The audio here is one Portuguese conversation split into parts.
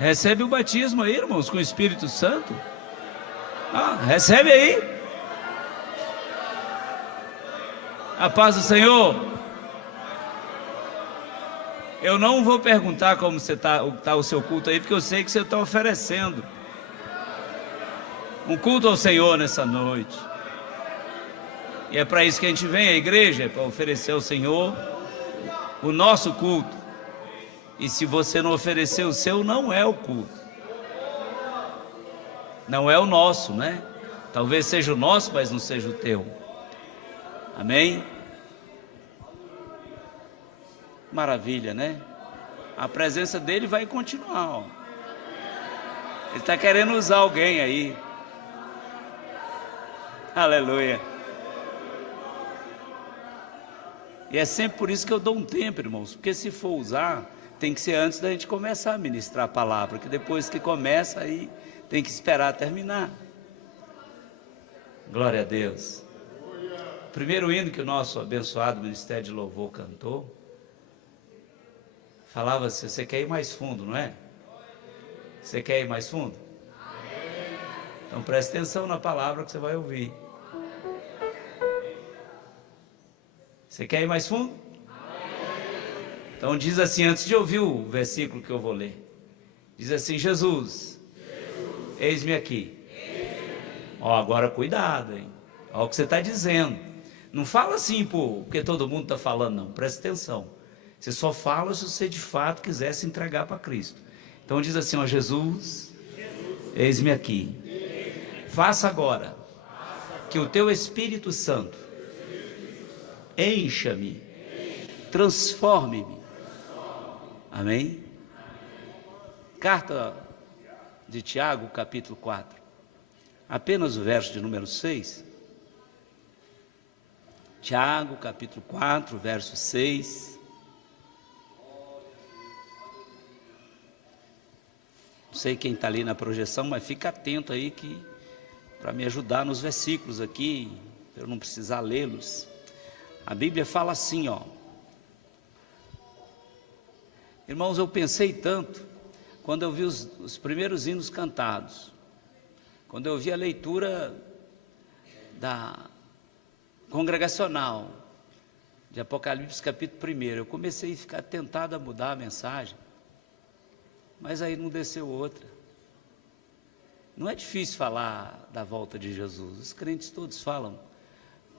Recebe o batismo aí, irmãos, com o Espírito Santo. Recebe aí. A paz do Senhor. Eu não vou perguntar como está o seu culto aí, porque eu sei que você está oferecendo um culto ao Senhor nessa noite. E é para isso que a gente vem à igreja, é para oferecer ao Senhor o nosso culto. E se você não oferecer o seu, não é o culto. Não é o nosso, né? Talvez seja o nosso, mas não seja o teu. Amém? Maravilha, né? A presença dele vai continuar, ó. Ele está querendo usar alguém aí. Aleluia. E é sempre por isso que eu dou um tempo, irmãos, porque se for usar, tem que ser antes da gente começar a ministrar a palavra, porque depois que começa, aí tem que esperar terminar. Glória a Deus. O primeiro hino que o nosso abençoado Ministério de Louvor cantou, falava assim: você quer ir mais fundo, não é? Você quer ir mais fundo? Então preste atenção na palavra que você vai ouvir. Você quer ir mais fundo? Então diz assim, antes de ouvir o versículo que eu vou ler, diz assim: Jesus, eis-me aqui. Ó, agora cuidado, hein? Ó o que você está dizendo. Não fala assim porque todo mundo está falando, não. Presta atenção. Você só fala se você de fato quiser se entregar para Cristo. Então diz assim, ó: Jesus, eis-me aqui. Faça agora que o teu Espírito Santo encha-me, transforme-me. Amém? Carta de Tiago, capítulo 4. Apenas o verso de número 6. Tiago, capítulo 4, verso 6. Não sei quem está ali na projeção, mas fica atento aí para me ajudar nos versículos aqui, para eu não precisar lê-los. A Bíblia fala assim, ó. Irmãos, eu pensei tanto quando eu vi os primeiros hinos cantados, quando eu vi a leitura da congregacional de Apocalipse capítulo 1, eu comecei a ficar tentado a mudar a mensagem, mas aí não desceu outra. Não é difícil falar da volta de Jesus, os crentes todos falam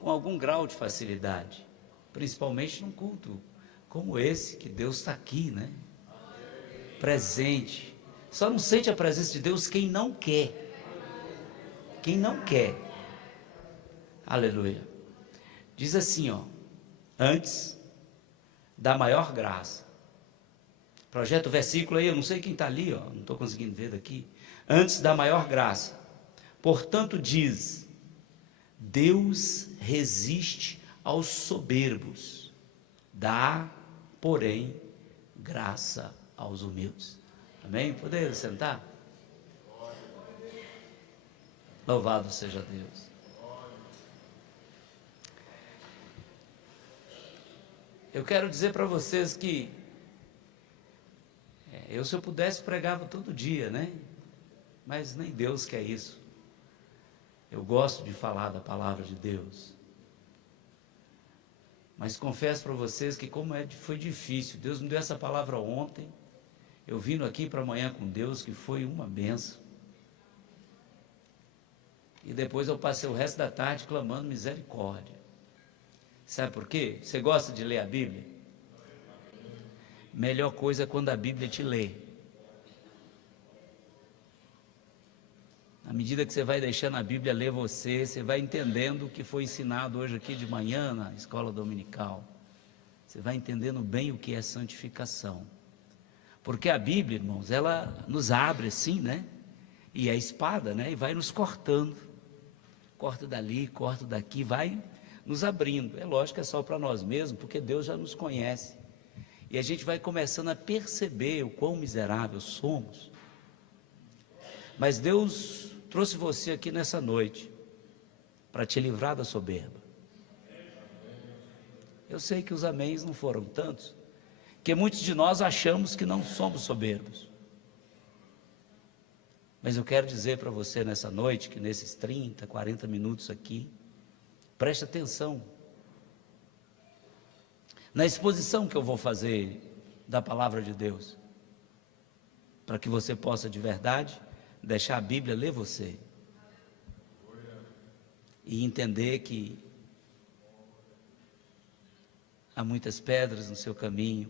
com algum grau de facilidade, principalmente num culto como esse, que Deus está aqui, né? Presente. Só não sente a presença de Deus quem não quer. Quem não quer. Aleluia. Diz assim, ó: antes da maior graça. Projeta o versículo aí, eu não sei quem está ali, ó, não estou conseguindo ver daqui. Antes da maior graça. Portanto diz: Deus resiste aos soberbos, dá, porém, graça aos humildes. Amém? Poder sentar? Louvado seja Deus. Eu quero dizer para vocês que se eu pudesse, pregava todo dia, né? Mas nem Deus quer isso. Eu gosto de falar da palavra de Deus. Mas confesso para vocês que foi difícil. Deus me deu essa palavra ontem. Eu vindo aqui para amanhã com Deus, que foi uma benção. E depois eu passei o resto da tarde clamando misericórdia. Sabe por quê? Você gosta de ler a Bíblia? Melhor coisa é quando a Bíblia te lê. À medida que você vai deixando a Bíblia ler você vai entendendo o que foi ensinado hoje aqui de manhã na escola dominical. Você vai entendendo bem o que é santificação. Porque a Bíblia, irmãos, ela nos abre assim, né? E é espada, né? E vai nos cortando. Corta dali, corta daqui, vai nos abrindo. É lógico que é só para nós mesmos, porque Deus já nos conhece. E a gente vai começando a perceber o quão miseráveis somos. Mas Deus trouxe você aqui nessa noite para te livrar da soberba. Eu sei que os améns não foram tantos, porque muitos de nós achamos que não somos soberbos. Mas eu quero dizer para você nessa noite, que nesses 30, 40 minutos aqui, preste atenção. Na exposição que eu vou fazer da palavra de Deus, para que você possa de verdade deixar a Bíblia ler você. E entender que há muitas pedras no seu caminho,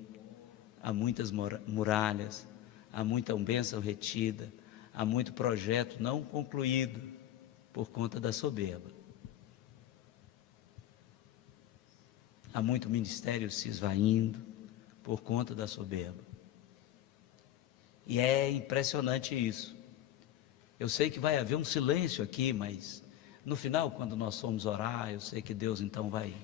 há muitas muralhas, há muita bênção retida, há muito projeto não concluído por conta da soberba. Há muito ministério se esvaindo por conta da soberba. E é impressionante isso. Eu sei que vai haver um silêncio aqui, mas no final, quando nós formos orar, eu sei que Deus então vai,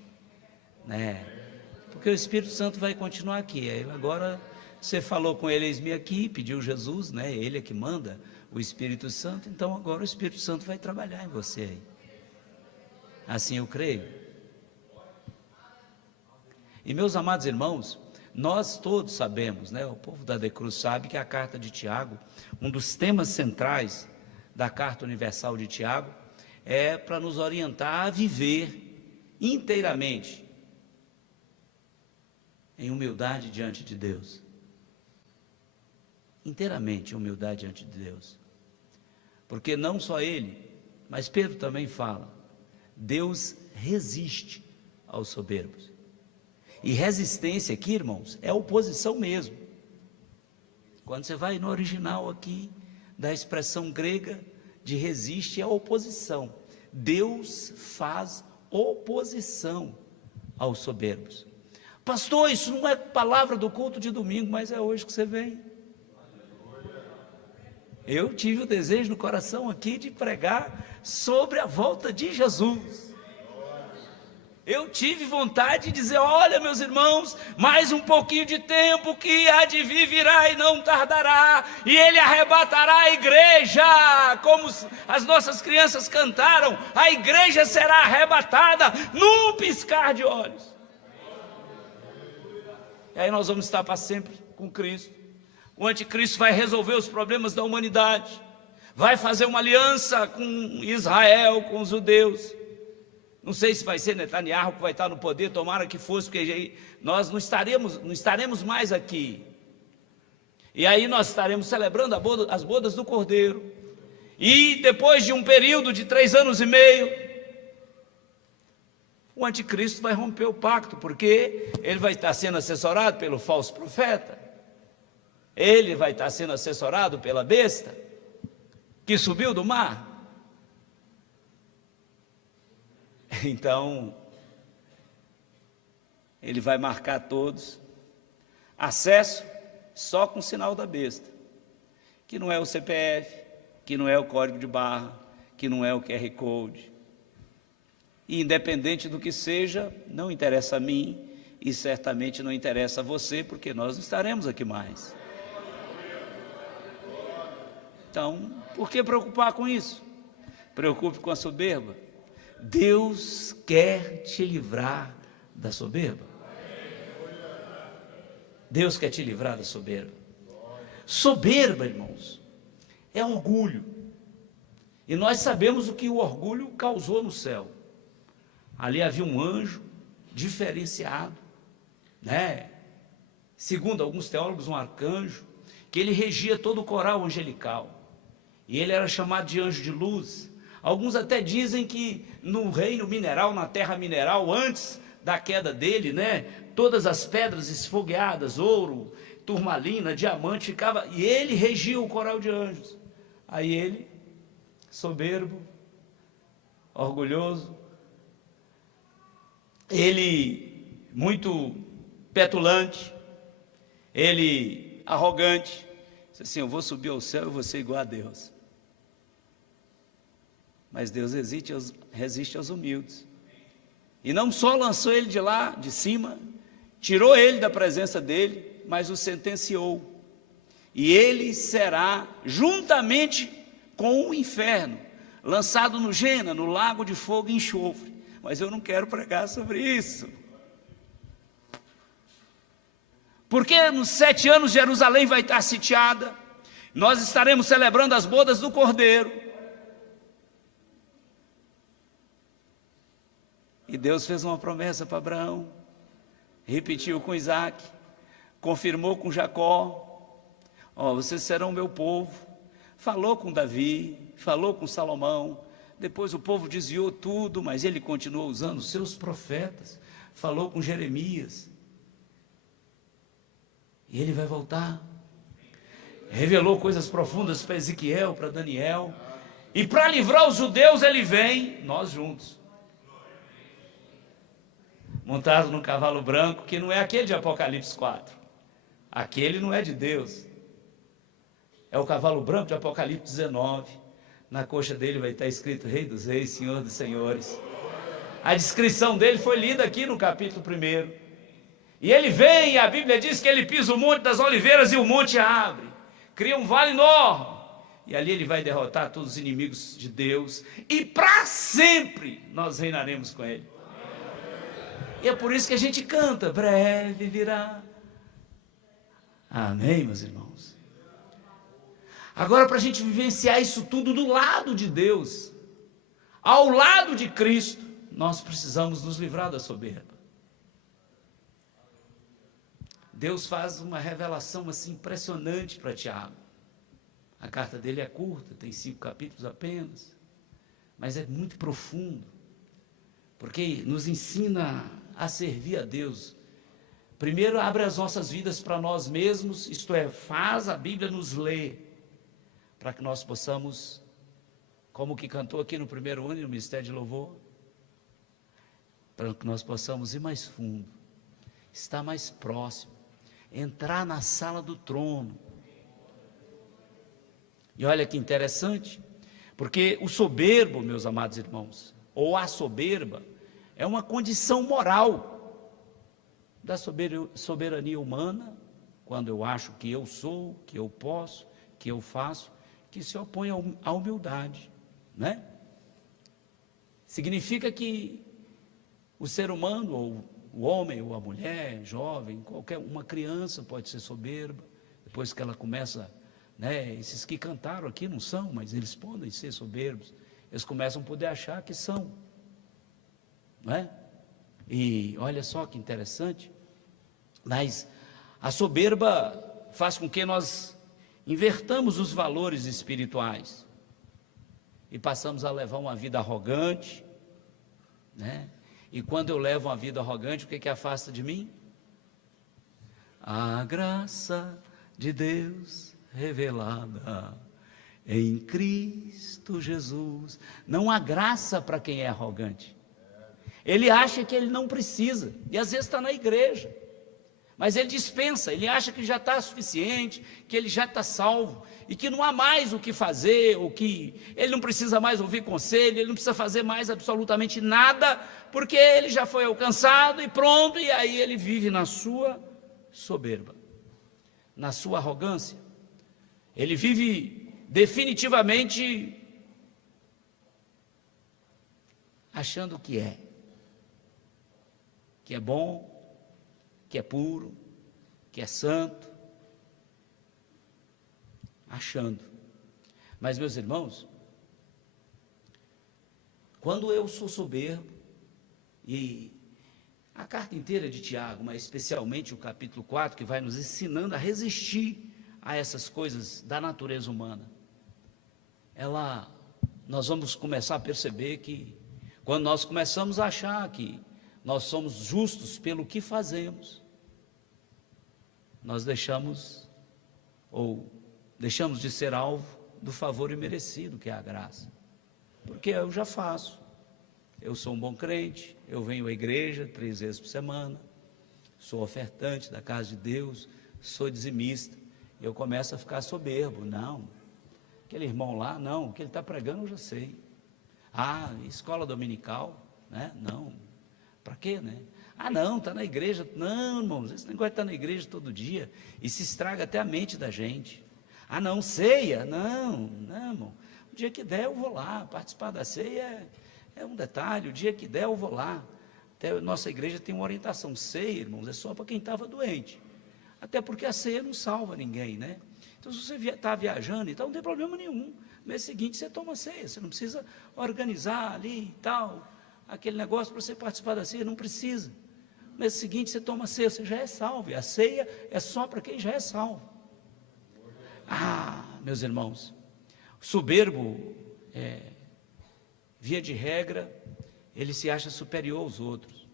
porque o Espírito Santo vai continuar aqui. Agora você falou com ele, eis-me aqui, pediu Jesus, ele é que manda o Espírito Santo, então agora o Espírito Santo vai trabalhar em você aí. Assim eu creio. E meus amados irmãos, nós todos sabemos, o povo da Decruz sabe que a carta de Tiago, um dos temas centrais da carta universal de Tiago, é para nos orientar a viver inteiramente em humildade diante de Deus. Inteiramente em humildade diante de Deus. Porque não só ele, mas Pedro também fala, Deus resiste aos soberbos. E resistência aqui, irmãos, é oposição mesmo. Quando você vai no original aqui, da expressão grega de resiste, é oposição. Deus faz oposição aos soberbos. Pastor, isso não é palavra do culto de domingo, mas é hoje que você vem. Eu tive o desejo no coração aqui de pregar sobre a volta de Jesus. Eu tive vontade de dizer, olha meus irmãos, mais um pouquinho de tempo que há de vir virá e não tardará, e ele arrebatará a igreja, como as nossas crianças cantaram, a igreja será arrebatada num piscar de olhos. E aí nós vamos estar para sempre com Cristo. O anticristo vai resolver os problemas da humanidade, vai fazer uma aliança com Israel, com os judeus. Não sei se vai ser Netanyahu que vai estar no poder, tomara que fosse, porque nós não estaremos mais aqui. E aí nós estaremos celebrando as bodas do Cordeiro. E depois de um período de 3 anos e meio, o anticristo vai romper o pacto, porque ele vai estar sendo assessorado pelo falso profeta. Ele vai estar sendo assessorado pela besta que subiu do mar. Então, ele vai marcar todos, acesso só com o sinal da besta, que não é o CPF, que não é o código de barra, que não é o QR Code. E independente do que seja, não interessa a mim e certamente não interessa a você, porque nós não estaremos aqui mais. Então, por que preocupar com isso? Preocupe com a soberba. Deus quer te livrar da soberba. Deus quer te livrar da soberba. Soberba, irmãos, é orgulho. E nós sabemos o que o orgulho causou no céu. Ali havia um anjo diferenciado, segundo alguns teólogos, um arcanjo, que ele regia todo o coral angelical. E ele era chamado de anjo de luz. Alguns até dizem que no reino mineral, na terra mineral, antes da queda dele, todas as pedras esfogueadas, ouro, turmalina, diamante, ficava, e ele regia o coral de anjos. Aí ele, soberbo, orgulhoso, ele muito petulante, ele arrogante, disse assim, eu vou subir ao céu e vou ser igual a Deus. Mas Deus resiste aos humildes. E não só lançou ele de lá, de cima, tirou ele da presença dele, mas o sentenciou. E ele será, juntamente com o inferno, lançado no Gêena, no lago de fogo e enxofre. Mas eu não quero pregar sobre isso. Porque nos 7 anos Jerusalém vai estar sitiada. Nós estaremos celebrando as bodas do Cordeiro. E Deus fez uma promessa para Abraão, repetiu com Isaac, confirmou com Jacó: ó, vocês serão meu povo. Falou com Davi, falou com Salomão. Depois o povo desviou tudo, mas ele continuou usando os seus profetas. Falou com Jeremias. E ele vai voltar. Revelou coisas profundas para Ezequiel, para Daniel. E para livrar os judeus ele vem, nós juntos, montado num cavalo branco, que não é aquele de Apocalipse 4. Aquele não é de Deus. É o cavalo branco de Apocalipse 19. Na coxa dele vai estar escrito Rei dos Reis, Senhor dos Senhores. A descrição dele foi lida aqui no capítulo 1. E ele vem, e a Bíblia diz que ele pisa o Monte das Oliveiras e o monte abre. Cria um vale enorme. E ali ele vai derrotar todos os inimigos de Deus. E para sempre nós reinaremos com ele. E é por isso que a gente canta: breve virá. Amém, meus irmãos? Agora, para a gente vivenciar isso tudo do lado de Deus, ao lado de Cristo, nós precisamos nos livrar da soberba. Deus faz uma revelação assim impressionante para Tiago. A carta dele é curta, tem 5 capítulos apenas, mas é muito profundo, porque nos ensina a servir a Deus. Primeiro, abre as nossas vidas para nós mesmos, isto é, faz a Bíblia nos ler, para que nós possamos, como que cantou aqui no primeiro ano, no Ministério de Louvor, para que nós possamos ir mais fundo, estar mais próximo, entrar na sala do trono. E olha que interessante, porque o soberbo, meus amados irmãos, ou a soberba, é uma condição moral da soberania humana, quando eu acho que eu sou, que eu posso, que eu faço, que se opõe à humildade, né? Significa que o ser humano, ou o homem, ou a mulher, jovem, qualquer uma criança pode ser soberba, depois que ela começa, né? Esses que cantaram aqui não são, mas eles podem ser soberbos, eles começam a poder achar que são, não é? E olha só que interessante, mas a soberba faz com que nós invertamos os valores espirituais e passamos a levar uma vida arrogante, né? E quando eu levo uma vida arrogante, o que afasta de mim? A graça de Deus revelada em Cristo Jesus. Não há graça para quem é arrogante. Ele acha que ele não precisa, e às vezes está na igreja, mas ele dispensa, ele acha que já está suficiente, que ele já está salvo, e que não há mais o que fazer, ou que ele não precisa mais ouvir conselho, ele não precisa fazer mais absolutamente nada, porque ele já foi alcançado e pronto, e aí ele vive na sua soberba, na sua arrogância. Ele vive definitivamente achando que é bom, que é puro, que é santo, achando. Mas, meus irmãos, quando eu sou soberbo, e a carta inteira de Tiago, mas especialmente o capítulo 4, que vai nos ensinando a resistir a essas coisas da natureza humana, nós vamos começar a perceber que, quando nós começamos a achar que nós somos justos pelo que fazemos, nós deixamos de ser alvo do favor imerecido que é a graça, porque eu já faço, eu sou um bom crente, eu venho à igreja 3 vezes por semana, sou ofertante da casa de Deus, sou dizimista, e eu começo a ficar soberbo. Não, aquele irmão lá, não, o que ele está pregando eu já sei. Escola dominical, né? Não, para quê, né? Não, está na igreja. Não, irmãos, esse negócio de estar na igreja todo dia, e se estraga até a mente da gente. Não, ceia, não, irmão, o dia que der eu vou lá, participar da ceia é um detalhe, o dia que der eu vou lá. Até nossa igreja tem uma orientação, ceia, irmãos, é só para quem estava doente, até porque a ceia não salva ninguém, né? Então Então, se você está viajando e tal, não tem problema nenhum. No mês seguinte, você toma ceia. Você não precisa organizar ali e tal, aquele negócio para você participar da ceia, não precisa. No mês seguinte, você toma ceia, você já é salvo. E a ceia é só para quem já é salvo. Meus irmãos, soberbo, via de regra, ele se acha superior aos outros.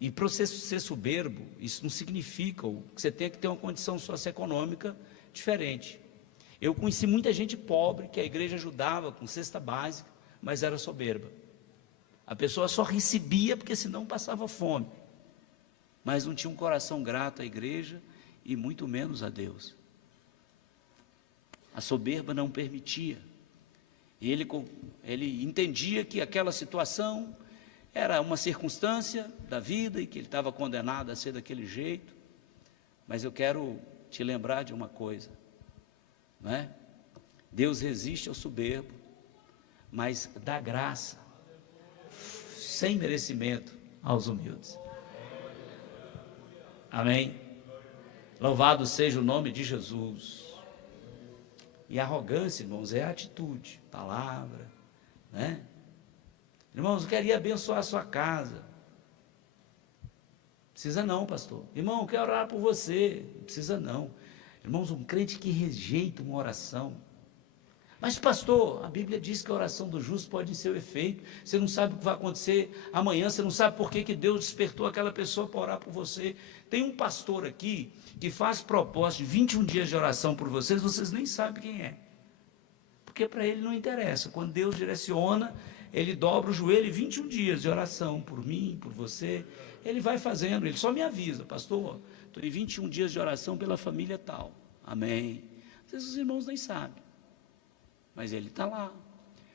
E para você ser soberbo, isso não significa que você tenha que ter uma condição socioeconômica diferente. Eu conheci muita gente pobre que a igreja ajudava com cesta básica, mas era soberba. A pessoa só recebia porque senão passava fome, mas não tinha um coração grato à igreja e muito menos a Deus. A soberba não permitia. E ele entendia que aquela situação era uma circunstância da vida e que ele estava condenado a ser daquele jeito. Mas eu quero te lembrar de uma coisa, não é? Deus resiste ao soberbo, mas dá graça, sem merecimento, aos humildes. Amém? Louvado seja o nome de Jesus. E arrogância, irmãos, é atitude, palavra, né? Irmãos, eu queria abençoar a sua casa. Precisa não, pastor. Irmão, eu quero orar por você. Não precisa não. Irmãos, um crente que rejeita uma oração. Mas, pastor, a Bíblia diz que a oração do justo pode ser o efeito. Você não sabe o que vai acontecer amanhã, você não sabe por que Deus despertou aquela pessoa para orar por você. Tem um pastor aqui que faz propósito de 21 dias de oração por vocês, vocês nem sabem quem é. Porque para ele não interessa. Quando Deus direciona, ele dobra o joelho e 21 dias de oração por mim, por você. Ele vai fazendo, ele só me avisa, pastor, estou em 21 dias de oração pela família tal. Amém. Às vezes os irmãos nem sabem, mas ele está lá.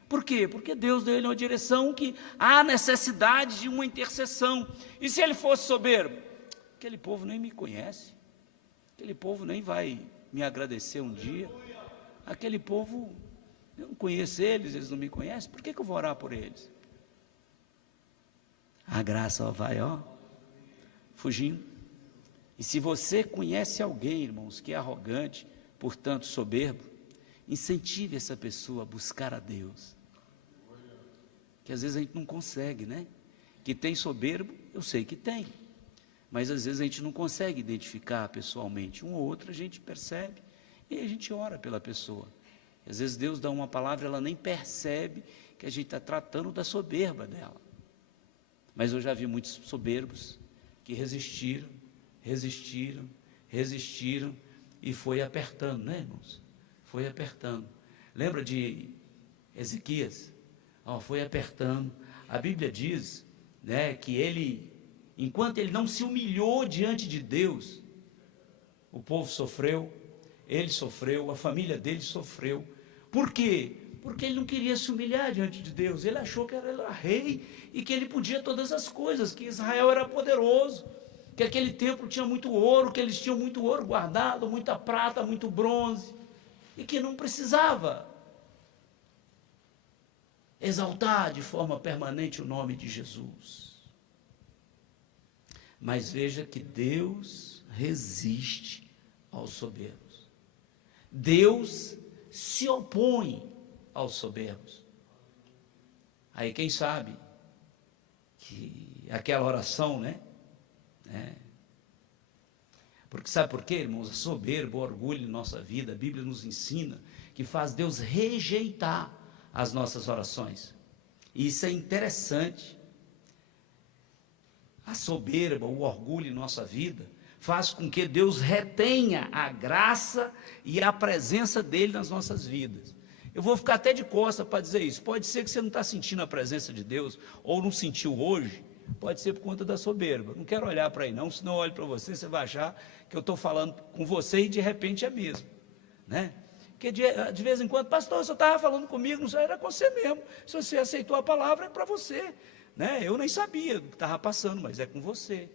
Por quê? Porque Deus deu ele uma direção que há necessidade de uma intercessão. E se ele fosse soberbo? Aquele povo nem me conhece, aquele povo nem vai me agradecer um dia, aquele povo, eu não conheço eles, eles não me conhecem, por que eu vou orar por eles? A graça vai, fugindo. E se você conhece alguém, irmãos, que é arrogante, portanto soberbo, incentive essa pessoa a buscar a Deus. Que às vezes a gente não consegue, né? Que tem soberbo, eu sei que tem. Mas às vezes a gente não consegue identificar pessoalmente. Um ou outro a gente percebe e a gente ora pela pessoa. E às vezes Deus dá uma palavra, ela nem percebe que a gente está tratando da soberba dela. Mas eu já vi muitos soberbos que resistiram e foi apertando, né, irmãos? Foi apertando. Lembra de Ezequias? Foi apertando. A Bíblia diz, né, que enquanto ele não se humilhou diante de Deus, o povo sofreu, ele sofreu, a família dele sofreu. Por quê? Porque ele não queria se humilhar diante de Deus. Ele achou que era rei e que ele podia todas as coisas, que Israel era poderoso, que aquele templo tinha muito ouro, que eles tinham muito ouro guardado, muita prata, muito bronze, e que não precisava exaltar de forma permanente o nome de Jesus. Mas veja que Deus resiste aos soberbos. Deus se opõe aos soberbos. Aí quem sabe que aquela oração, né? Porque sabe por quê, irmãos? A soberba, o orgulho em nossa vida, a Bíblia nos ensina que faz Deus rejeitar as nossas orações. E isso é interessante. A soberba, o orgulho em nossa vida, faz com que Deus retenha a graça e a presença dEle nas nossas vidas. Eu vou ficar até de costa para dizer isso. Pode ser que você não está sentindo a presença de Deus, ou não sentiu hoje, pode ser por conta da soberba. Não quero olhar para aí não, senão eu olho para você, você vai achar que eu estou falando com você e de repente é mesmo, né? Porque de vez em quando, pastor, você estava falando comigo, não sei, era com você mesmo. Se você aceitou a palavra, é para você, né? Eu nem sabia do que estava passando, mas é com você.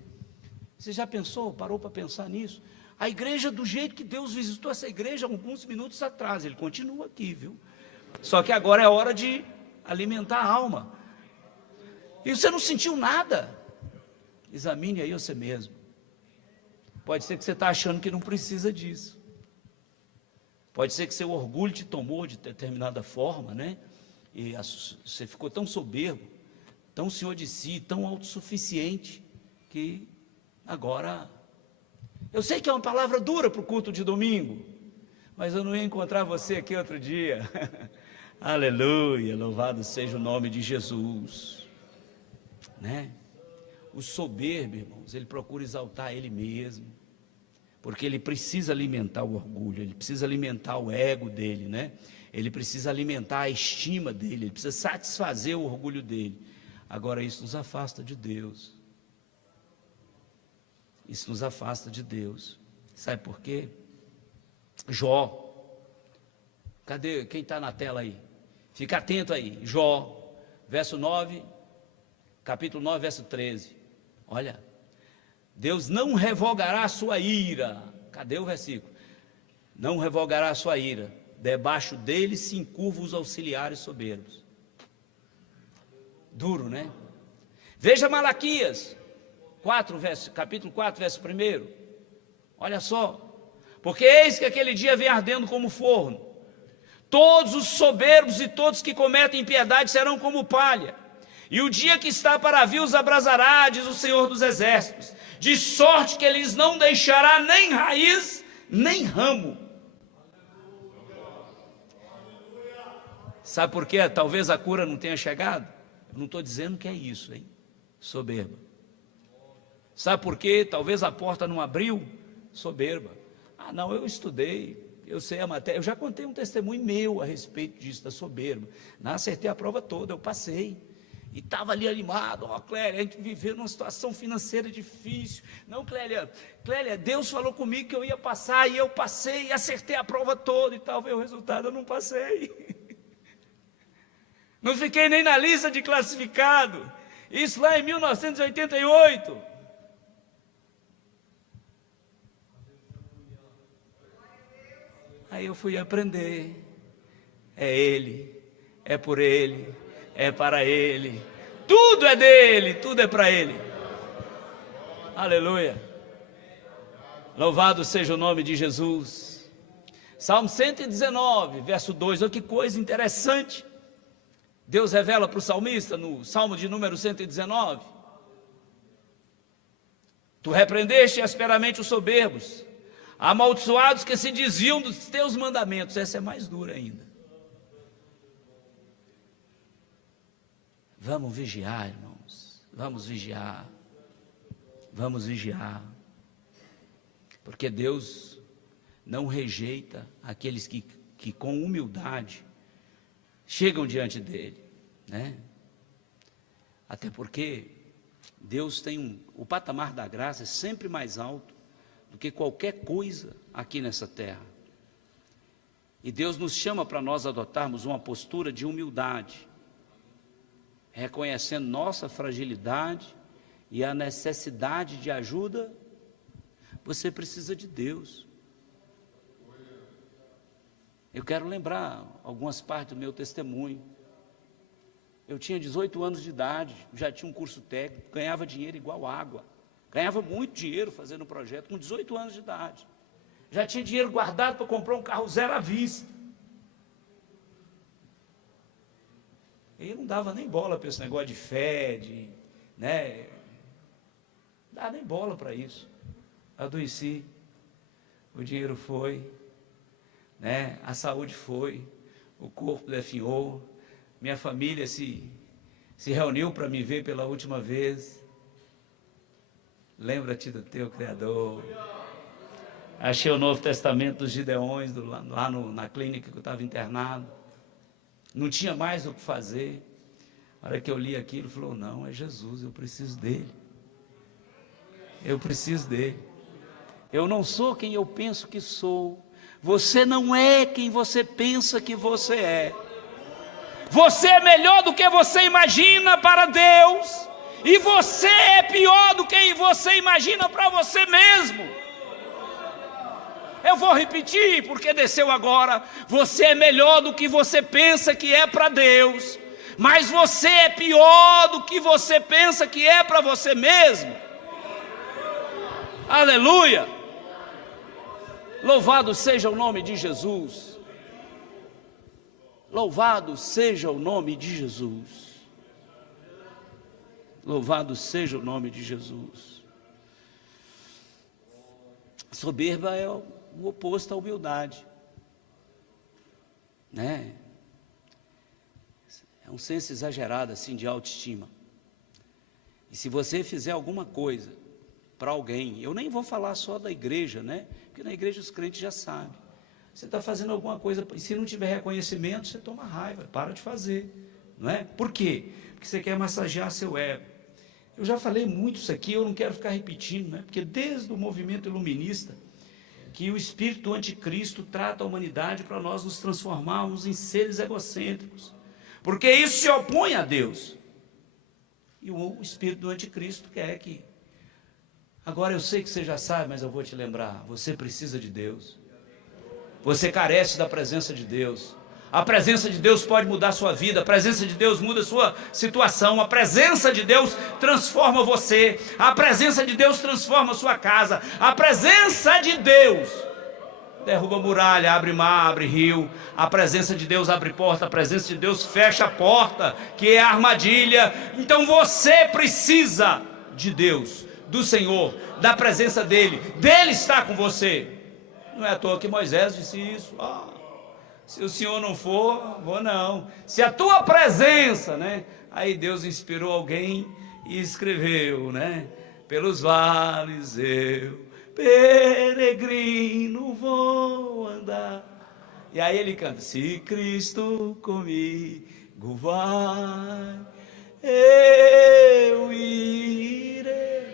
Você já pensou, parou para pensar nisso? A igreja, do jeito que Deus visitou essa igreja alguns minutos atrás, Ele continua aqui, viu? Só que agora é hora de alimentar a alma. E você não sentiu nada? Examine aí você mesmo. Pode ser que você está achando que não precisa disso. Pode ser que seu orgulho te tomou de determinada forma, né? E você ficou tão soberbo, tão senhor de si, tão autossuficiente, que agora... Eu sei que é uma palavra dura para o culto de domingo, mas eu não ia encontrar você aqui outro dia. Aleluia, louvado seja o nome de Jesus, né? O soberbo, irmãos, ele procura exaltar ele mesmo, porque ele precisa alimentar o orgulho, ele precisa alimentar o ego dele, né? Ele precisa alimentar a estima dele, ele precisa satisfazer o orgulho dele. Agora isso nos afasta de Deus. Isso nos afasta de Deus. Sabe por quê? Jó, cadê? Quem está na tela aí? Fica atento aí. Jó, verso 9, capítulo 9, verso 13. Olha, Deus não revogará a sua ira. Cadê o versículo? Não revogará a sua ira. Debaixo dele se encurvam os auxiliares soberbos. Duro, né? Veja Malaquias 4, capítulo 4, verso 1. Olha só. Porque eis que aquele dia vem ardendo como forno. Todos os soberbos e todos que cometem impiedade serão como palha. E o dia que está para vir os abrasará, diz o Senhor dos Exércitos, de sorte que eles não deixará nem raiz, nem ramo. Sabe por quê? Talvez a cura não tenha chegado. Eu não estou dizendo que é isso, hein? Soberba. Sabe por quê? Talvez a porta não abriu. Soberba. Ah, não, eu estudei, eu sei a matéria. Eu já contei um testemunho meu a respeito disso, da soberba. Não acertei a prova toda, eu passei. E estava ali animado. Ó, Clélia, a gente viveu numa situação financeira difícil. Não, Clélia, Deus falou comigo que eu ia passar, e eu passei, e acertei a prova toda, e tal, veio o resultado, eu não passei. Não fiquei nem na lista de classificado. Isso lá em 1988. Aí eu fui aprender. É Ele, é por Ele, é para Ele. Tudo é dele, tudo é para Ele. Aleluia. Louvado seja o nome de Jesus. Salmo 119, verso 2. Olha que coisa interessante. Deus revela para o salmista no Salmo de número 119. Tu repreendeste asperamente os soberbos, amaldiçoados que se desviam dos teus mandamentos. Essa é mais dura ainda. Vamos vigiar, irmãos. Vamos vigiar. Vamos vigiar. Porque Deus não rejeita aqueles que com humildade chegam diante dele, né? Até porque Deus tem o patamar da graça é sempre mais alto do que qualquer coisa aqui nessa terra. E Deus nos chama para nós adotarmos uma postura de humildade, reconhecendo nossa fragilidade e a necessidade de ajuda. Você precisa de Deus. Eu quero lembrar algumas partes do meu testemunho. Eu tinha 18 anos de idade, já tinha um curso técnico, ganhava dinheiro igual água. Ganhava muito dinheiro fazendo um projeto, com 18 anos de idade. Já tinha dinheiro guardado para comprar um carro zero à vista. E eu não dava nem bola para esse negócio de fé, né? Não dava nem bola para isso. Adoeci, o dinheiro foi, né? A saúde foi, o corpo definhou, minha família se reuniu para me ver pela última vez. Lembra-te do teu Criador. Achei o Novo Testamento dos Gideões lá na clínica que eu estava internado. Não tinha mais o que fazer. A hora que eu li aquilo, falou: não, é Jesus, eu preciso dele. Eu preciso dele. Eu não sou quem eu penso que sou. Você não é quem você pensa que você é. Você é melhor do que você imagina para Deus. E você é pior do que você imagina para você mesmo. Eu vou repetir, porque desceu agora. Você é melhor do que você pensa que é para Deus. Mas você é pior do que você pensa que é para você mesmo. Aleluia. Louvado seja o nome de Jesus. Louvado seja o nome de Jesus. Louvado seja o nome de Jesus. Soberba é o oposto à humildade, né? É um senso exagerado assim de autoestima. E se você fizer alguma coisa para alguém, eu nem vou falar só da igreja, né? Porque na igreja os crentes já sabem. Você está fazendo alguma coisa, e se não tiver reconhecimento, você toma raiva, para de fazer, não é? Por quê? Porque você quer massagear seu ego. Eu já falei muito isso aqui, eu não quero ficar repetindo, né? Porque desde o movimento iluminista, que o espírito do anticristo trata a humanidade para nós nos transformarmos em seres egocêntricos, porque isso se opõe a Deus. E o espírito do anticristo quer que... Agora eu sei que você já sabe, mas eu vou te lembrar, você precisa de Deus. Você carece da presença de Deus. A presença de Deus pode mudar a sua vida, a presença de Deus muda a sua situação, a presença de Deus transforma você, a presença de Deus transforma a sua casa, a presença de Deus derruba muralha, abre mar, abre rio, a presença de Deus abre porta, a presença de Deus fecha a porta, que é a armadilha. Então você precisa de Deus, do Senhor, da presença dEle está com você. Não é à toa que Moisés disse isso. Se o Senhor não for, vou não. Se a tua presença, né? Aí Deus inspirou alguém e escreveu, né? Pelos vales eu, peregrino, vou andar. E aí ele canta: se Cristo comigo vai, eu irei,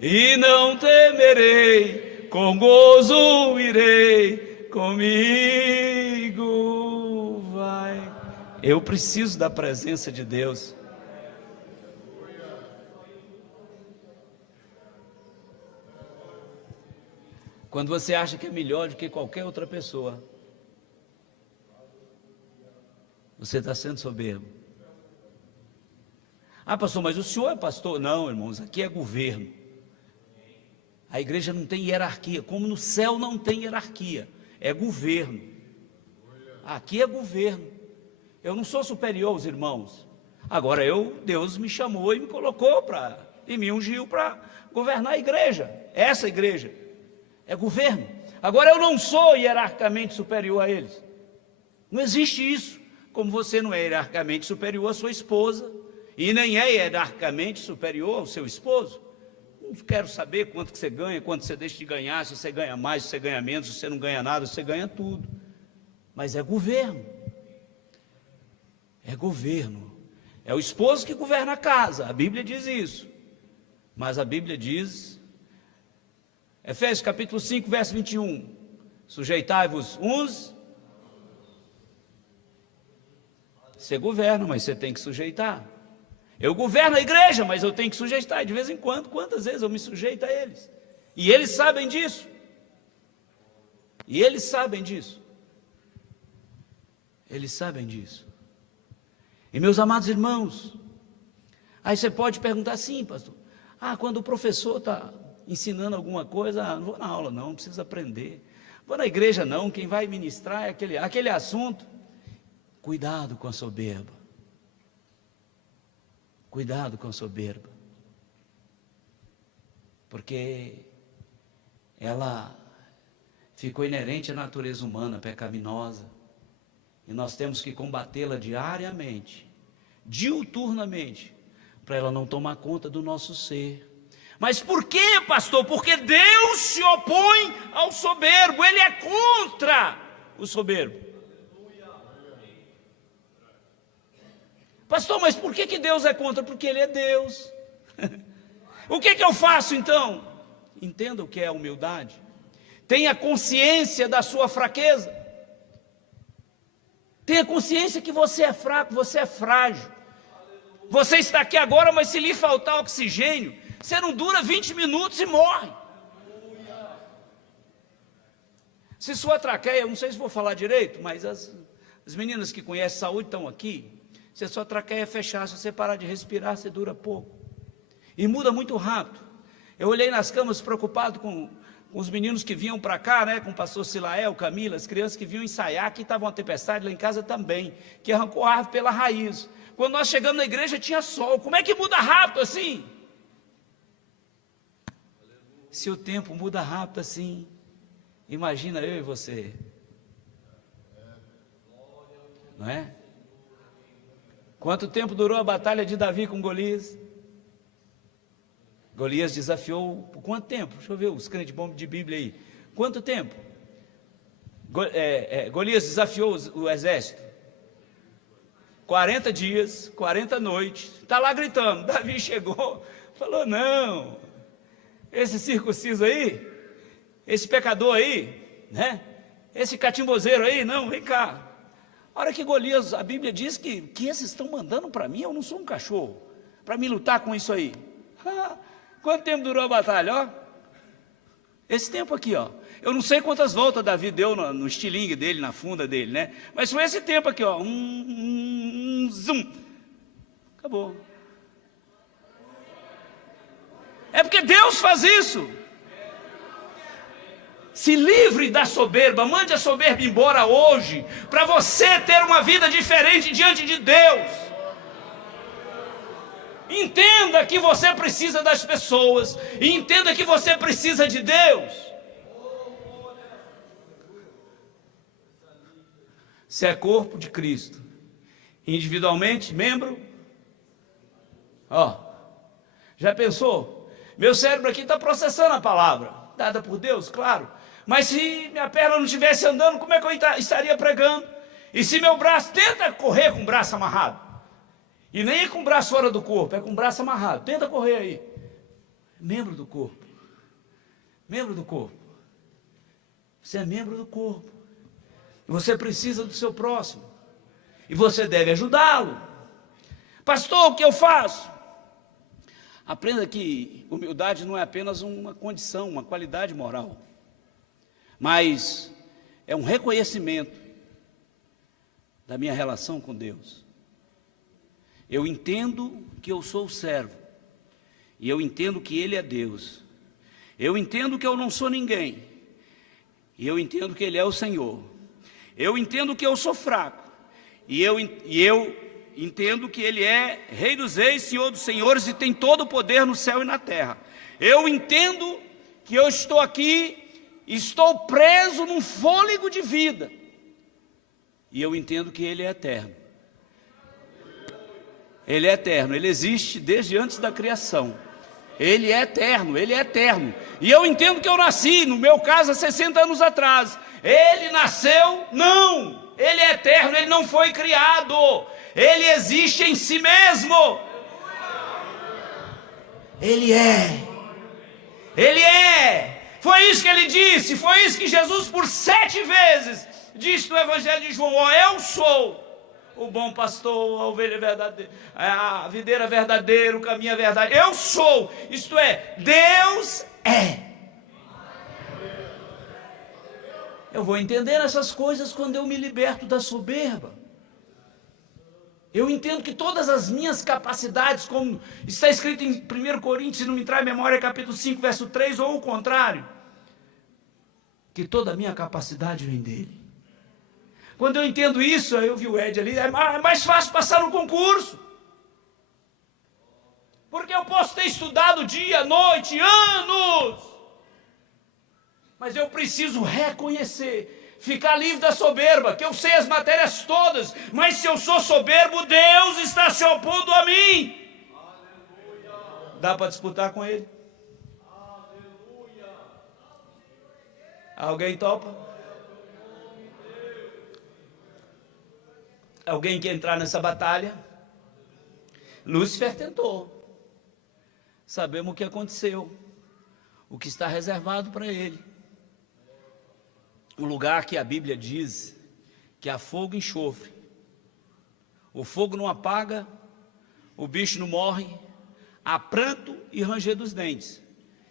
e não temerei, com gozo irei, comigo vai. Eu preciso da presença de Deus. Quando você acha que é melhor do que qualquer outra pessoa, você está sendo soberbo. Ah, pastor, mas o senhor é pastor? Não, irmãos, aqui é governo. A igreja não tem hierarquia, como no céu não tem hierarquia, é governo. Aqui é governo. Eu não sou superior aos irmãos. Agora Deus me chamou e me colocou e me ungiu para governar a igreja, essa igreja. É governo. Agora eu não sou hierarquicamente superior a eles. Não existe isso. Como você não é hierarquicamente superior à sua esposa, e nem é hierarquicamente superior ao seu esposo. Não quero saber quanto que você ganha, quanto você deixa de ganhar, se você ganha mais, se você ganha menos, se você não ganha nada, se você ganha tudo. Mas é governo. É governo. É o esposo que governa a casa. A Bíblia diz isso. Mas a Bíblia diz... Efésios capítulo 5, verso 21. Sujeitai-vos uns. Você governa, mas você tem que sujeitar. Eu governo a igreja, mas eu tenho que sujeitar. De vez em quando, quantas vezes eu me sujeito a eles? E eles sabem disso. E eles sabem disso. Eles sabem disso. E meus amados irmãos, aí você pode perguntar assim, pastor. Quando o professor está ensinando alguma coisa, não vou na aula não preciso aprender. Vou na igreja não, quem vai ministrar é aquele assunto. Cuidado com a soberba. Cuidado com a soberba. Porque ela ficou inerente à natureza humana, pecaminosa. E nós temos que combatê-la diariamente, diuturnamente, para ela não tomar conta do nosso ser. Mas por quê, pastor? Porque Deus se opõe ao soberbo, Ele é contra o soberbo. Pastor, mas por que Deus é contra? Porque Ele é Deus. O que eu faço então? Entenda o que é a humildade. Tenha consciência da sua fraqueza. Tenha consciência que você é fraco, você é frágil. Você está aqui agora, mas se lhe faltar oxigênio, você não dura 20 minutos e morre. Se sua traqueia, eu não sei se vou falar direito, mas as meninas que conhecem saúde estão aqui. Se a sua traqueia fechar, se você parar de respirar, você dura pouco. E muda muito rápido. Eu olhei nas camas preocupado com com os meninos que vinham para cá, né, com o pastor Silael, Camila, as crianças que vinham ensaiar, que estava uma tempestade lá em casa também, que arrancou a árvore pela raiz. Quando nós chegamos na igreja tinha sol. Como é que muda rápido assim? Se o tempo muda rápido assim, imagina eu e você, não é? Quanto tempo durou a batalha de Davi com Golias? Golias desafiou por quanto tempo? Deixa eu ver os crentes bons de Bíblia aí. Quanto tempo? Golias desafiou o exército. 40 dias, 40 noites. Está lá gritando. Davi chegou, falou: não, esse circunciso aí, esse pecador aí, né? Esse catimbozeiro aí, não, vem cá. A hora que Golias, a Bíblia diz que esses estão mandando para mim, eu não sou um cachorro, para me lutar com isso aí. Quanto tempo durou a batalha, ó? Esse tempo aqui, ó. Eu não sei quantas voltas Davi deu no estilingue dele, na funda dele, né? Mas foi esse tempo aqui, ó. Zum. Acabou. É porque Deus faz isso. Se livre da soberba, mande a soberba embora hoje, para você ter uma vida diferente diante de Deus. Entenda que você precisa das pessoas, e entenda que você precisa de Deus. Você é corpo de Cristo, individualmente, membro. Ó, já pensou? Meu cérebro aqui está processando a palavra, dada por Deus, claro. Mas se minha perna não estivesse andando, como é que eu estaria pregando? E se meu braço, tenta correr com o braço amarrado. E nem é com o braço fora do corpo, é com o braço amarrado. Tenta correr aí. Membro do corpo. Membro do corpo. Você é membro do corpo. Você precisa do seu próximo. E você deve ajudá-lo. Pastor, o que eu faço? Aprenda que humildade não é apenas uma condição, uma qualidade moral. Mas é um reconhecimento da minha relação com Deus. Eu entendo que eu sou o servo, e eu entendo que Ele é Deus. Eu entendo que eu não sou ninguém, e eu entendo que Ele é o Senhor. Eu entendo que eu sou fraco, e eu entendo que Ele é Rei dos Reis, Senhor dos Senhores, e tem todo o poder no céu e na terra. Eu entendo que eu estou aqui, estou preso num fôlego de vida, e eu entendo que Ele é eterno. Ele é eterno, Ele existe desde antes da criação. Ele é eterno, Ele é eterno. E eu entendo que eu nasci, no meu caso, há 60 anos atrás. Ele nasceu? Não. Ele é eterno, Ele não foi criado. Ele existe em si mesmo. Ele é. Ele é. Foi isso que Ele disse, foi isso que Jesus por 7 vezes disse no Evangelho de João: ó, eu sou o bom pastor, a ovelha verdadeira, a videira verdadeira, o caminho é verdade. Eu sou, isto é, Deus é. Eu vou entender essas coisas quando eu me liberto da soberba. Eu entendo que todas as minhas capacidades, como está escrito em 1 Coríntios, se não me trai memória, capítulo 5, verso 3, ou o contrário, que toda a minha capacidade vem dele. Quando eu entendo isso, eu vi o Ed ali, é mais fácil passar no concurso. Porque eu posso ter estudado dia, noite, anos. Mas eu preciso reconhecer, ficar livre da soberba, que eu sei as matérias todas, mas se eu sou soberbo, Deus está se opondo a mim. Aleluia. Dá para disputar com Ele? Aleluia. Alguém topa? Alguém quer entrar nessa batalha? Lúcifer tentou. Sabemos o que aconteceu. O que está reservado para ele. Um lugar que a Bíblia diz que há fogo e enxofre. O fogo não apaga, o bicho não morre, há pranto e ranger dos dentes.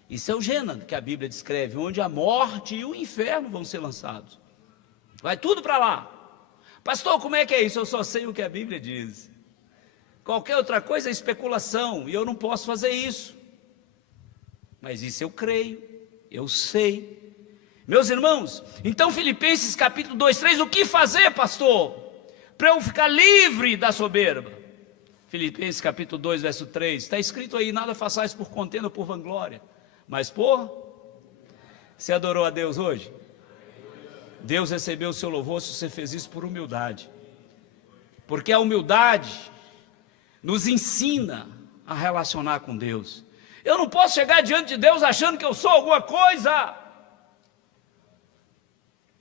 Isso é o Gênesis que a Bíblia descreve, onde a morte e o inferno vão ser lançados. Vai tudo para lá. Pastor, como é que é isso? Eu só sei o que a Bíblia diz. Qualquer outra coisa é especulação, e eu não posso fazer isso. Mas isso eu creio, Eu sei. Meus irmãos, então Filipenses capítulo 2, 3, o que fazer, pastor, para eu ficar livre da soberba? Filipenses capítulo 2, verso 3, está escrito aí: nada façais por contenda ou por vanglória, mas Você adorou a Deus hoje? Deus recebeu o seu louvor se você fez isso por humildade, porque a humildade nos ensina a relacionar com Deus. Eu não posso chegar diante de Deus achando que eu sou alguma coisa.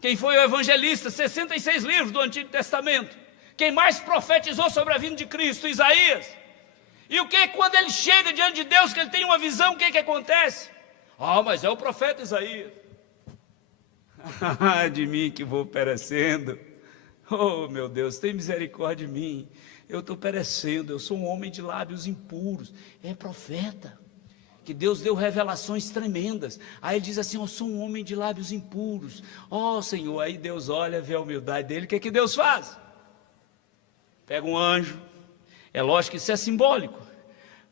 Quem foi o evangelista? 66 livros do Antigo Testamento. Quem mais profetizou sobre a vinda de Cristo? Isaías. E o que quando ele chega diante de Deus, que ele tem uma visão, o que acontece? Mas é o profeta Isaías. De mim que vou perecendo. Oh meu Deus, tem misericórdia de mim. Eu estou perecendo, eu sou um homem de lábios impuros. É profeta, que Deus deu revelações tremendas. Aí ele diz assim: eu sou um homem de lábios impuros. Senhor, aí Deus olha, vê a humildade dele. O que Deus faz? Pega um anjo, é lógico que isso é simbólico,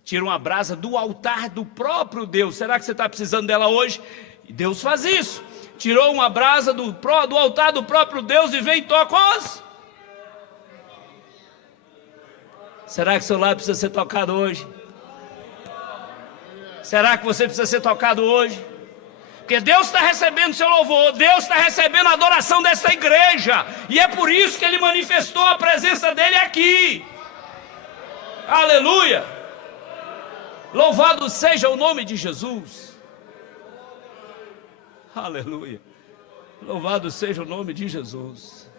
tira uma brasa do altar do próprio Deus. Será que você está precisando dela hoje? Deus faz isso, tirou uma brasa do altar do próprio Deus e vem e toca os. Será que seu lado precisa ser tocado hoje? Será que você precisa ser tocado hoje? Porque Deus está recebendo seu louvor, Deus está recebendo a adoração dessa igreja, e é por isso que Ele manifestou a presença dEle aqui. Aleluia! Louvado seja o nome de Jesus. Aleluia! Louvado seja o nome de Jesus.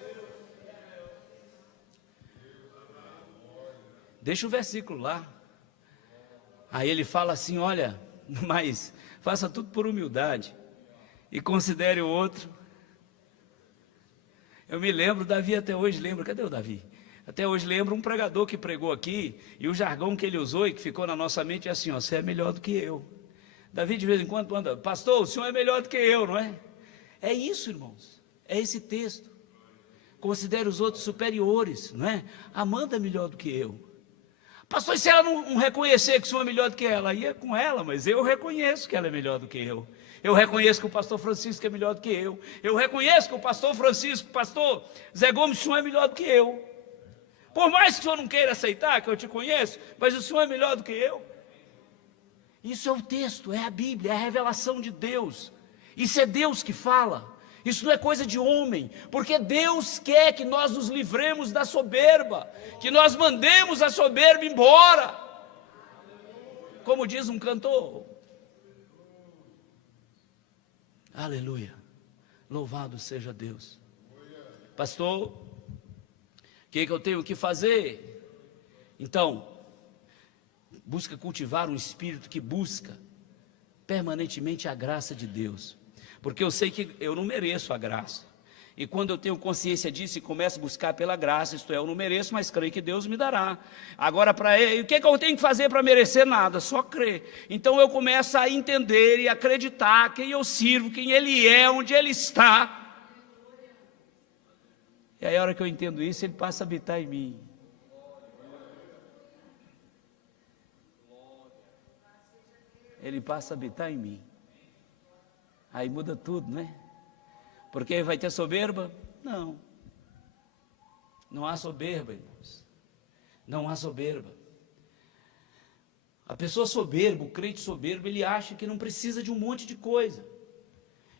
Deixa o versículo lá. Aí ele fala assim: olha, mas faça tudo por humildade e considere o outro. Eu me lembro, Davi até hoje lembra, cadê o Davi? Até hoje lembro um pregador que pregou aqui, e o jargão que ele usou e que ficou na nossa mente é assim: você é melhor do que eu. Davi de vez em quando anda: pastor, o senhor é melhor do que eu, não é? É isso, irmãos, é esse texto. Considere os outros superiores, não é? Amanda é melhor do que eu. Pastor, e se ela não reconhecer que o senhor é melhor do que ela? Aí é com ela, mas eu reconheço que ela é melhor do que eu. Eu reconheço que o pastor Francisco é melhor do que eu. Eu reconheço que o pastor Francisco, o pastor Zé Gomes, o senhor é melhor do que eu. Por mais que o senhor não queira aceitar que eu te conheço, mas o senhor é melhor do que eu. Isso é o texto, é a Bíblia, é a revelação de Deus. Isso é Deus que fala. Isso não é coisa de homem, porque Deus quer que nós nos livremos da soberba, que nós mandemos a soberba embora. Como diz um cantor. Aleluia. Louvado seja Deus. Pastor, o que eu tenho que fazer? Então, busca cultivar um espírito que busca permanentemente a graça de Deus. Porque eu sei que eu não mereço a graça. E quando eu tenho consciência disso e começo a buscar pela graça, isto é, eu não mereço, mas creio que Deus me dará. Agora, para ele, o que eu tenho que fazer para merecer? Nada, só crer. Então eu começo a entender e acreditar quem eu sirvo, quem Ele é, onde Ele está. E aí a hora que eu entendo isso, Ele passa a habitar em mim. Ele passa a habitar em mim. Aí muda tudo, né? Porque vai ter soberba? Não. Não há soberba, irmãos. Não há soberba. A pessoa soberba, o crente soberbo, ele acha que não precisa de um monte de coisa.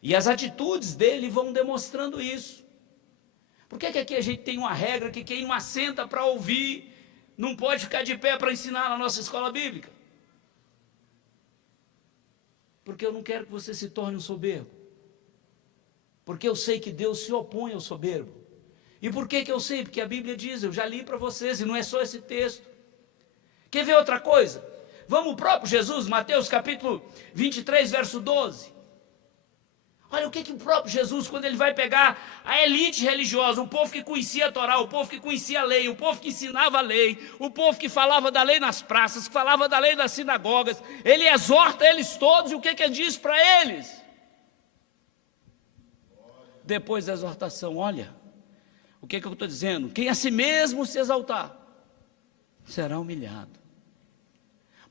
E as atitudes dele vão demonstrando isso. Por que aqui a gente tem uma regra que quem não assenta para ouvir não pode ficar de pé para ensinar na nossa escola bíblica? Porque eu não quero que você se torne um soberbo. Porque eu sei que Deus se opõe ao soberbo. E por que eu sei? Porque a Bíblia diz, eu já li para vocês, e não é só esse texto. Quer ver outra coisa? Vamos ao próprio Jesus, Mateus capítulo 23, verso 12. Olha o que o próprio Jesus, quando ele vai pegar a elite religiosa, o povo que conhecia a Torá, o povo que conhecia a lei, o povo que ensinava a lei, o povo que falava da lei nas praças, que falava da lei nas sinagogas, ele exorta eles todos, e o que ele diz para eles? Depois da exortação, olha, o que eu estou dizendo? Quem a si mesmo se exaltar, será humilhado.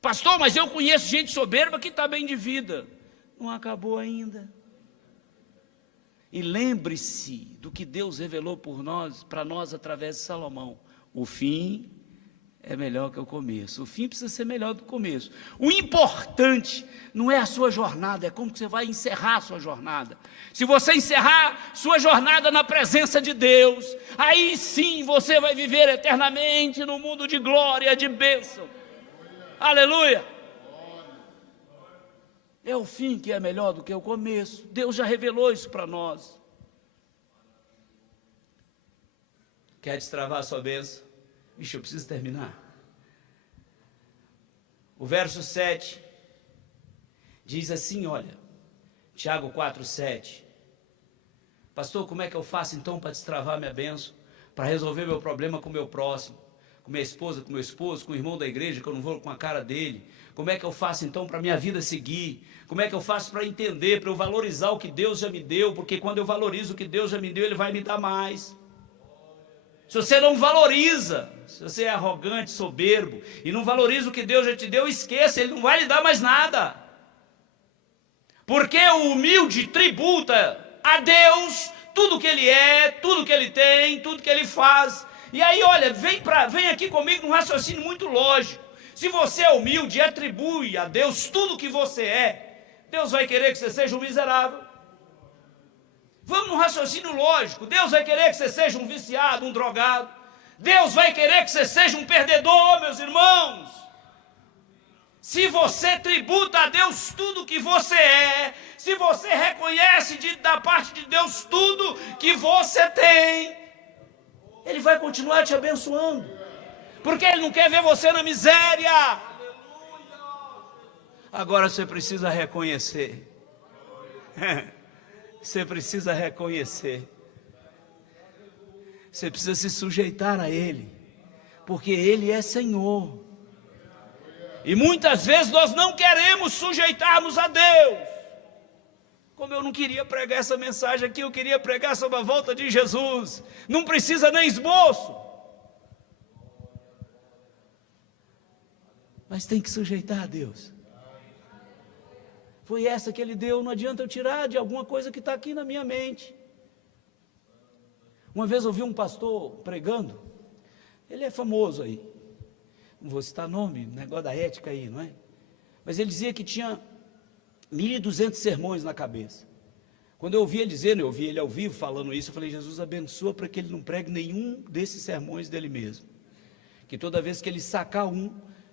Pastor, mas eu conheço gente soberba que está bem de vida. Não acabou ainda. E lembre-se do que Deus revelou para nós através de Salomão. O fim é melhor que o começo. O fim precisa ser melhor do começo. O importante não é a sua jornada, é como que você vai encerrar a sua jornada. Se você encerrar sua jornada na presença de Deus, aí sim você vai viver eternamente no mundo de glória, de bênção. Aleluia! É o fim que é melhor do que o começo. Deus já revelou isso para nós. Quer destravar a sua bênção? Vixe, eu preciso terminar. O verso 7 diz assim, olha, Tiago 4:7. Pastor, como é que eu faço então para destravar minha bênção? Para resolver meu problema com o meu próximo? Com minha esposa, com meu esposo, com o irmão da igreja, que eu não vou com a cara dele? Como é que eu faço então para a minha vida seguir? Como é que eu faço para entender, para eu valorizar o que Deus já me deu? Porque quando eu valorizo o que Deus já me deu, Ele vai me dar mais. Se você não valoriza, se você é arrogante, soberbo, e não valoriza o que Deus já te deu, esqueça, Ele não vai lhe dar mais nada. Porque o humilde tributa a Deus tudo que Ele é, tudo que Ele tem, tudo que Ele faz. E aí, olha, vem aqui comigo num raciocínio muito lógico. Se você é humilde e atribui a Deus tudo que você é, Deus vai querer que você seja um miserável. Vamos num raciocínio lógico. Deus vai querer que você seja um viciado, um drogado. Deus vai querer que você seja um perdedor, meus irmãos. Se você tributa a Deus tudo que você é, se você reconhece da parte de Deus tudo que você tem, Ele vai continuar te abençoando. Porque Ele não quer ver você na miséria. Agora você precisa reconhecer. Você precisa reconhecer. Você precisa se sujeitar a Ele. Porque Ele é Senhor. E muitas vezes nós não queremos sujeitar-nos a Deus. Como eu não queria pregar essa mensagem aqui, eu queria pregar sobre a volta de Jesus. Não precisa nem esboço. Mas tem que sujeitar a Deus. Foi essa que Ele deu, não adianta eu tirar de alguma coisa que está aqui na minha mente. Uma vez eu ouvi um pastor pregando, ele é famoso aí, não vou citar nome, negócio da ética aí, não é? Mas ele dizia que tinha 1.200 sermões na cabeça. Quando eu ouvi ele dizendo, eu ouvi ele ao vivo falando isso, eu falei, Jesus abençoa para que ele não pregue nenhum desses sermões dele mesmo. Que toda vez que ele sacar um,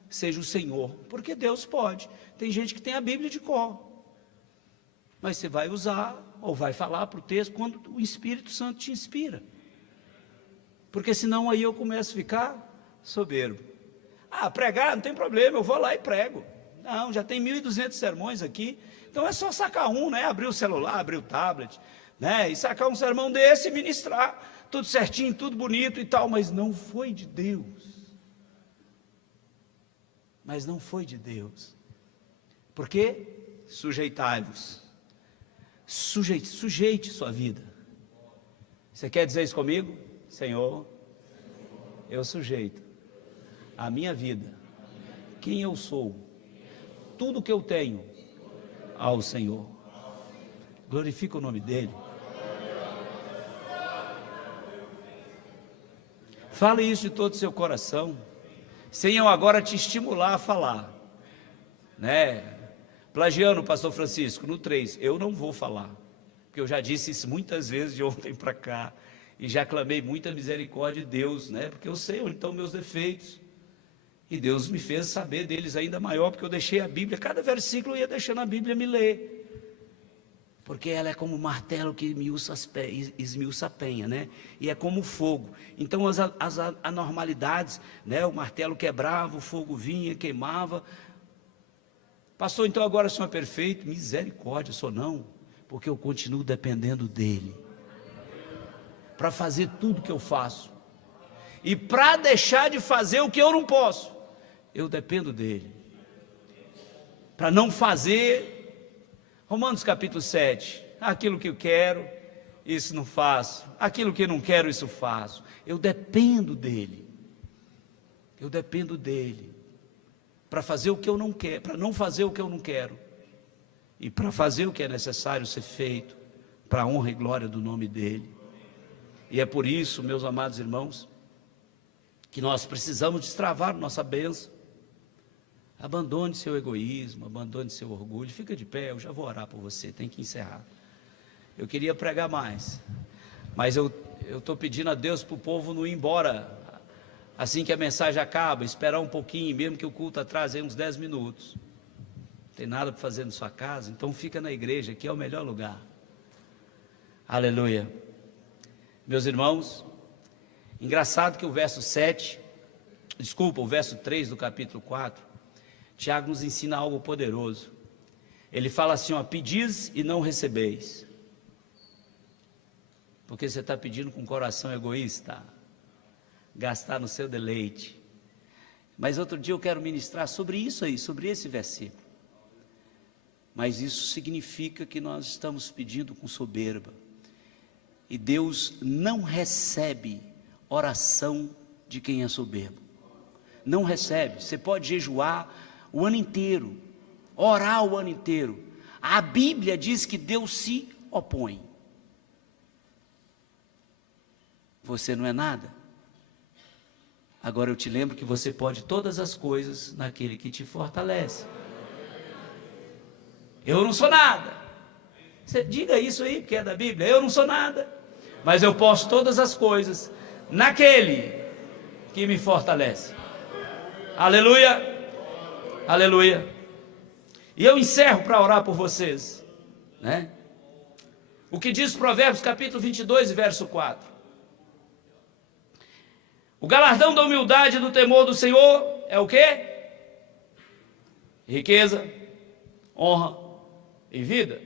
seja o Senhor, porque Deus pode. Tem gente que tem a Bíblia de cor, mas você vai usar, ou vai falar para o texto, quando o Espírito Santo te inspira, porque senão aí eu começo a ficar soberbo. Pregar não tem problema, eu vou lá e prego. Não, já tem 1.200 sermões aqui, então é só sacar um, né? Abrir o celular, abrir o tablet, né? E sacar um sermão desse e ministrar, tudo certinho, tudo bonito e tal, mas não foi de Deus. Mas não foi de Deus. Por quê? Sujeitai-vos. Sujeite sua vida. Você quer dizer isso comigo? Senhor, eu sujeito a minha vida, quem eu sou, tudo que eu tenho, ao Senhor. Glorifica o nome dEle. Fale isso de todo o seu coração, sem eu agora te estimular a falar, né? Plagiando o pastor Francisco, no 3, eu não vou falar, porque eu já disse isso muitas vezes de ontem para cá, e já clamei muita misericórdia de Deus, né? Porque eu sei onde estão meus defeitos, e Deus me fez saber deles ainda maior, porque eu deixei a Bíblia, cada versículo eu ia deixando a Bíblia me ler, porque ela é como um martelo que esmiuça a penha, né? E é como fogo. Então as anormalidades, né? O martelo quebrava, o fogo vinha, queimava. Pastor, então agora o senhor é perfeito? Misericórdia, sou não, porque eu continuo dependendo dEle, para fazer tudo que eu faço, e para deixar de fazer o que eu não posso, eu dependo dEle, para não fazer, Romanos capítulo 7, aquilo que eu quero, isso não faço, aquilo que eu não quero, isso faço, eu dependo dEle, para fazer o que eu não quero, para não fazer o que eu não quero, e para fazer o que é necessário ser feito, para a honra e glória do nome dEle. E é por isso, meus amados irmãos, que nós precisamos destravar nossa bênção. Abandone seu egoísmo, abandone seu orgulho. Fica de pé, eu já vou orar por você, tem que encerrar. Eu queria pregar mais, mas eu estou pedindo a Deus para o povo não ir embora assim que a mensagem acaba, esperar um pouquinho, mesmo que o culto atrase uns 10 minutos. Não tem nada para fazer na sua casa, então fica na igreja, aqui é o melhor lugar. Aleluia. Meus irmãos, engraçado que o verso 3 do capítulo 4, Tiago nos ensina algo poderoso. Ele fala assim, ó, pedis e não recebeis. Porque você está pedindo com o coração egoísta, gastar no seu deleite. Mas outro dia eu quero ministrar sobre isso aí, sobre esse versículo. Mas isso significa que nós estamos pedindo com soberba. E Deus não recebe oração de quem é soberbo. Não recebe. Você pode jejuar o ano inteiro, orar o ano inteiro. A Bíblia diz que Deus se opõe. Você não é nada. Agora eu te lembro que você pode todas as coisas naquele que te fortalece. Eu não sou nada. Você diga isso aí, porque é da Bíblia. Eu não sou nada, mas eu posso todas as coisas naquele que me fortalece. Aleluia. Aleluia. E eu encerro para orar por vocês, né? O que diz Provérbios capítulo 22, verso 4. O galardão da humildade e do temor do Senhor é o quê? Riqueza, honra e vida.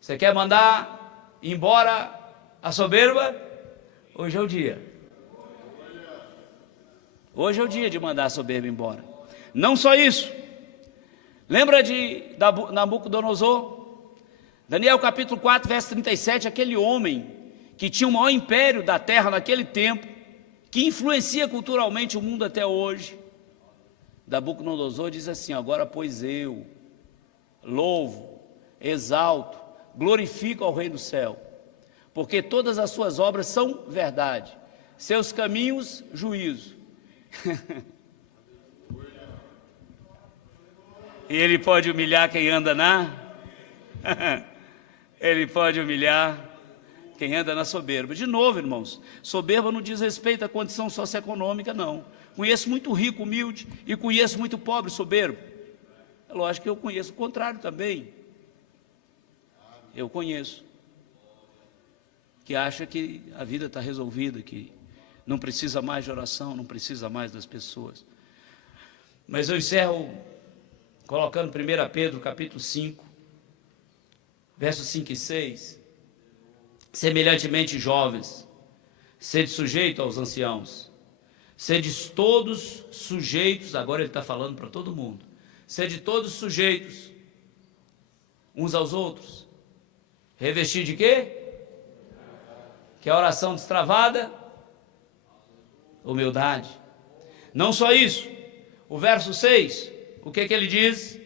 Você quer mandar embora a soberba? Hoje é o dia. Hoje é o dia de mandar a soberba embora. Não só isso. Lembra de Nabucodonosor? Daniel capítulo 4, verso 37, aquele homem que tinha o maior império da terra naquele tempo, que influencia culturalmente o mundo até hoje. Nabucodonosor diz assim, agora pois eu louvo, exalto, glorifico ao Rei do céu, porque todas as suas obras são verdade, seus caminhos, juízo. E ele pode humilhar quem anda na... Ele pode humilhar quem anda na soberba. De novo, irmãos, soberba não diz respeito à condição socioeconômica, não. Conheço muito rico, humilde, e conheço muito pobre, soberbo. É lógico que eu conheço o contrário também. Eu conheço. Que acha que a vida está resolvida, que não precisa mais de oração, não precisa mais das pessoas. Mas eu encerro colocando 1 Pedro capítulo 5, versos 5 e 6. Semelhantemente, jovens, sede sujeito aos anciãos, sedes todos sujeitos, agora ele está falando para todo mundo, sede todos sujeitos uns aos outros, revestir de quê? Que é a oração destravada? Humildade. Não só isso, o verso 6, o que ele diz?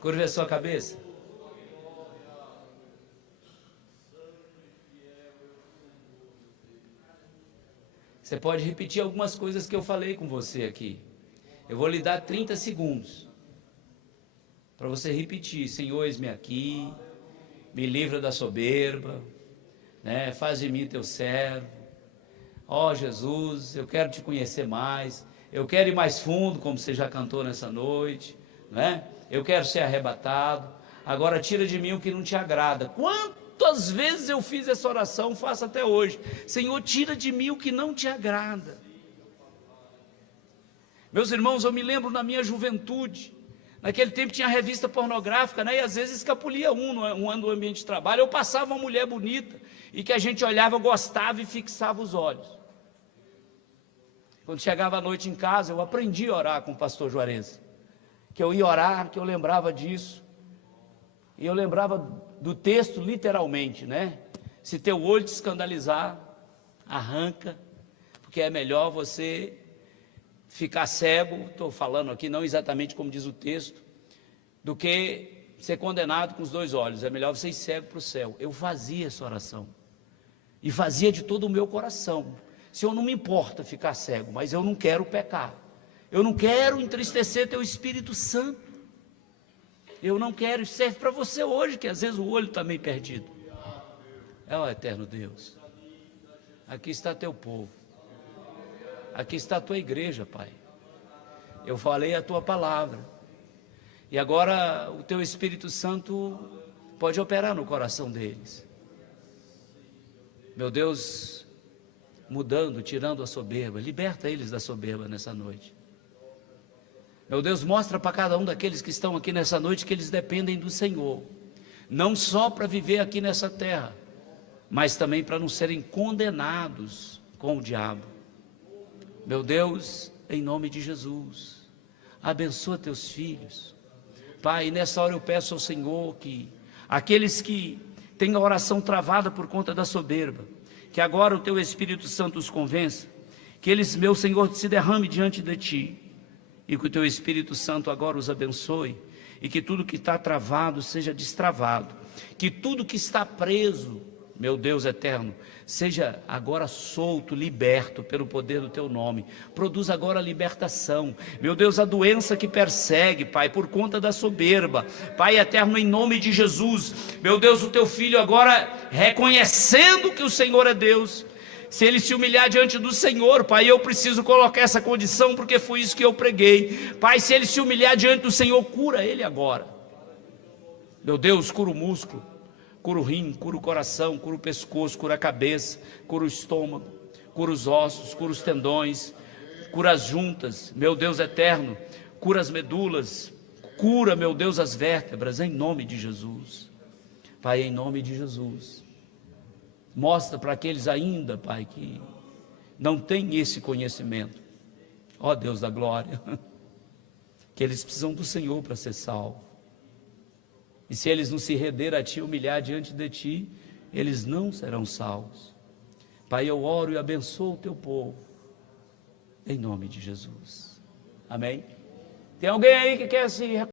Curva a sua cabeça. Você pode repetir algumas coisas que eu falei com você aqui. Eu vou lhe dar 30 segundos para você repetir. Senhor, eis-me aqui, me livra da soberba, né? Faz de mim teu servo. Ó Jesus, eu quero te conhecer mais, eu quero ir mais fundo, como você já cantou nessa noite, né? Eu quero ser arrebatado, agora tira de mim o que não te agrada. Quantas vezes eu fiz essa oração, faço até hoje. Senhor, tira de mim o que não te agrada. Meus irmãos, eu me lembro na minha juventude, naquele tempo tinha revista pornográfica, né? E às vezes escapulia um ano do ambiente de trabalho, eu passava uma mulher bonita, e que a gente olhava, gostava e fixava os olhos. Quando chegava à noite em casa, eu aprendi a orar com o pastor Juarez. Que eu ia orar, que eu lembrava disso, e eu lembrava do texto literalmente, né? Se teu olho te escandalizar, arranca, porque é melhor você ficar cego, estou falando aqui não exatamente como diz o texto, do que ser condenado com os 2 olhos. É melhor você ir cego para o céu. Eu fazia essa oração, e fazia de todo o meu coração. Senhor, não me importa ficar cego, mas eu não quero pecar, eu não quero entristecer teu Espírito Santo, eu não quero. Isso serve para você hoje, que às vezes o olho está meio perdido. Ó eterno Deus, aqui está teu povo, aqui está a tua igreja, Pai. Eu falei a tua palavra, e agora o teu Espírito Santo pode operar no coração deles, meu Deus, mudando, tirando a soberba. Liberta eles da soberba nessa noite, meu Deus. Mostra para cada um daqueles que estão aqui nessa noite que eles dependem do Senhor, não só para viver aqui nessa terra, mas também para não serem condenados com o diabo. Meu Deus, em nome de Jesus, abençoa teus filhos, Pai. Nessa hora eu peço ao Senhor que aqueles que têm a oração travada por conta da soberba, que agora o teu Espírito Santo os convença, que eles, meu Senhor, se derrame diante de ti, e que o teu Espírito Santo agora os abençoe, e que tudo que está travado seja destravado, que tudo que está preso, meu Deus eterno, seja agora solto, liberto pelo poder do teu nome. Produz agora a libertação, meu Deus, a doença que persegue, Pai, por conta da soberba, Pai eterno, em nome de Jesus, meu Deus, o teu filho agora reconhecendo que o Senhor é Deus, se ele se humilhar diante do Senhor, Pai, eu preciso colocar essa condição, porque foi isso que eu preguei, Pai. Se ele se humilhar diante do Senhor, cura ele agora, meu Deus. Cura o músculo, cura o rim, cura o coração, cura o pescoço, cura a cabeça, cura o estômago, cura os ossos, cura os tendões, cura as juntas, meu Deus eterno, cura as medulas, cura, meu Deus, as vértebras, em nome de Jesus, Pai, em nome de Jesus. Mostra para aqueles ainda, Pai, que não têm esse conhecimento, ó Deus da glória, que eles precisam do Senhor para ser salvos. E se eles não se renderem a Ti, humilhar diante de Ti, eles não serão salvos. Pai, eu oro e abençoo o Teu povo, em nome de Jesus. Amém? Tem alguém aí que quer se